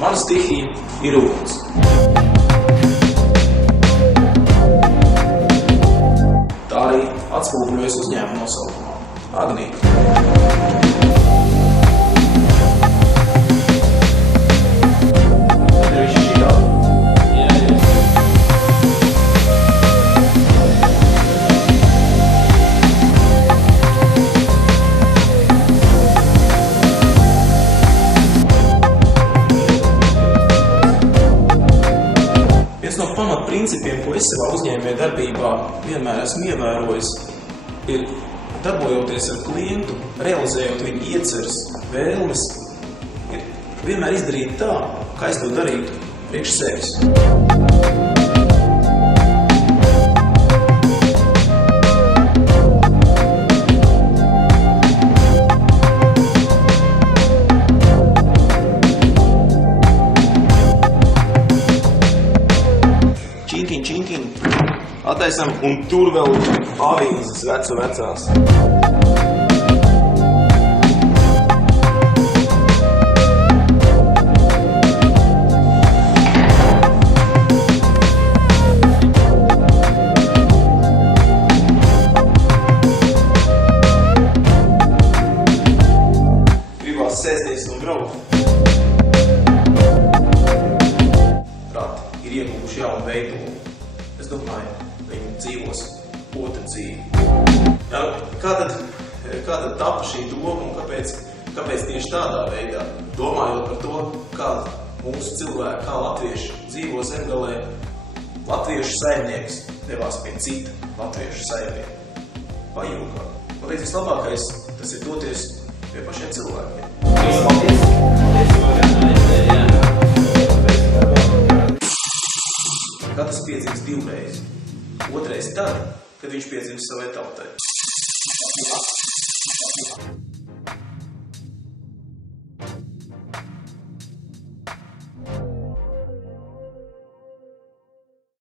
Mana stihija ir ūdens. Tā arī atspoguļojas uzņēmuma nosaukumā – Agnija. Viens no pamatprincipiem, ko es savā uzņēmējdarbībā vienmēr esmu ievērojis, ir darbojoties ar klientu, realizējot viņu ieceres, vēlmes, ir vienmēr izdarīt tā, kā es to darītu priekš sevis. Činkiņ, attaisam, un tur vēl avīzes vecās. Gribās sēsties un braukt. Prāti ir iegūši jaunu veidojumu. Es domāju, viņi dzīvos otru dzīvi. Kā tad tapa šī doma un kāpēc tieši tādā veidā? Domājot par to, kā mūsu cilvēki, kā latvieši dzīvo Zemgalē, latviešu saimnieks devās pie cita latviešu saimnieka. Pajūkā. Man liekas, vislabākais tas ir doties pie pašiem cilvēkiem. Katrs piedzimst divreiz. Otrais tad, kad viņš piedzimst savai tautai.